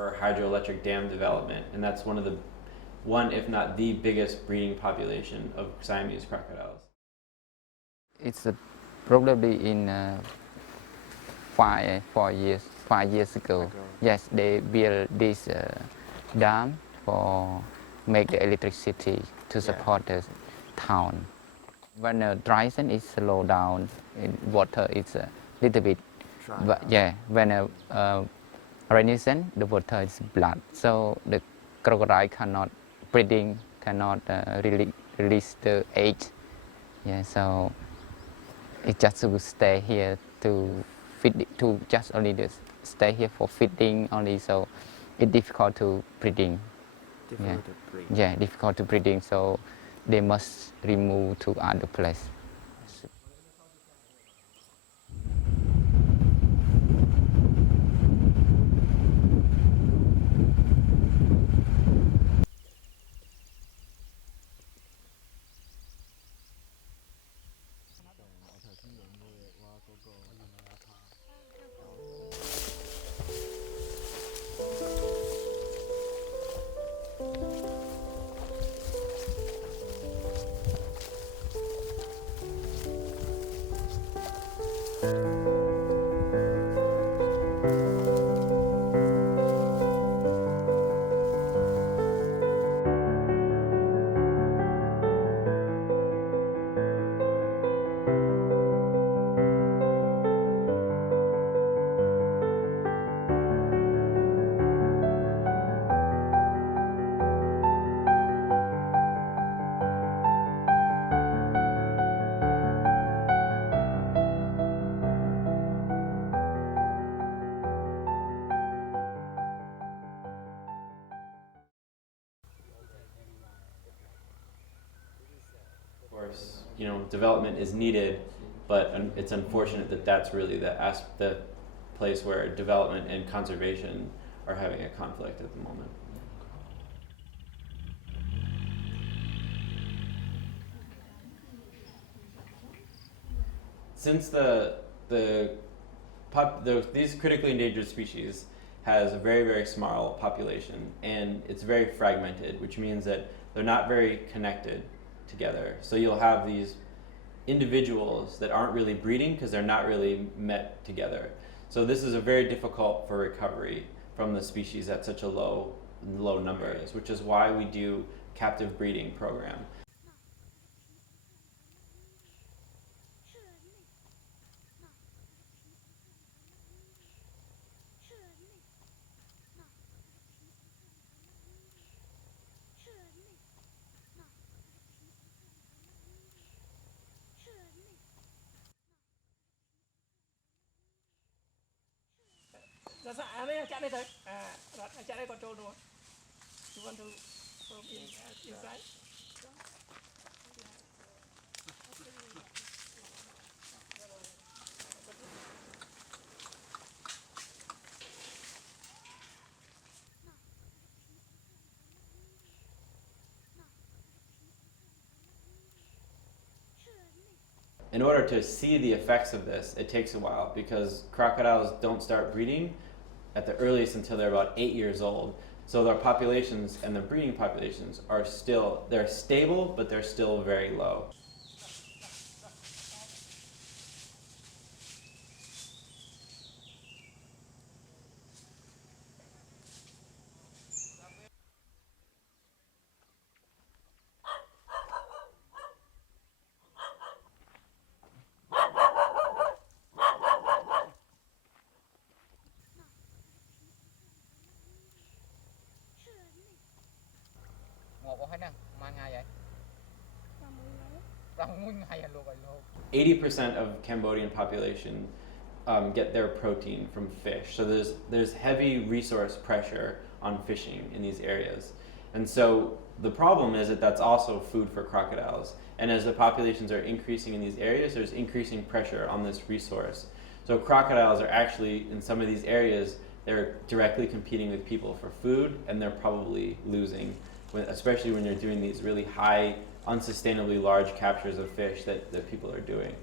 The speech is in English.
for hydroelectric dam development, and that's one if not the biggest breeding population of Siamese crocodiles. It's probably in 5 years ago. Yes, they built this dam for make the electricity to support the town. When the dry season is slow down, water is a little bit. But yeah, when rainy season, the water is blood, so the crocodile cannot breeding, cannot release the egg. Yeah, so it just will stay here to feed, to just only stay here for feeding only. So it's difficult to breeding. Difficult to breed. Yeah, difficult to breeding. So they must remove to other place. Development is needed, but it's unfortunate that that's really the place where development and conservation are having a conflict at the moment. Since these critically endangered species has a very, very small population, and it's very fragmented, which means that they're not very connected together. So you'll have these individuals that aren't really breeding because they're not really met together. So this is a very difficult for recovery from the species at such a low numbers, which is why we do captive breeding program. Chạy đây thôi. Rồi chạy đây control luôn. You want to from inside? In order to see the effects of this, it takes a while because crocodiles don't start breeding at the earliest until they're about 8 years old. So their populations and their breeding populations are they're stable, but they're still very low. Có năng mang ngày vậy? 80% of Cambodian population get their protein from fish. So there's heavy resource pressure on fishing in these areas. And so the problem is that that's also food for crocodiles. And as the populations are increasing in these areas, there's increasing pressure on this resource. So crocodiles are actually, in some of these areas, they're directly competing with people for food, and they're probably losing, especially when you're doing these really high, unsustainably large captures of fish that people are doing.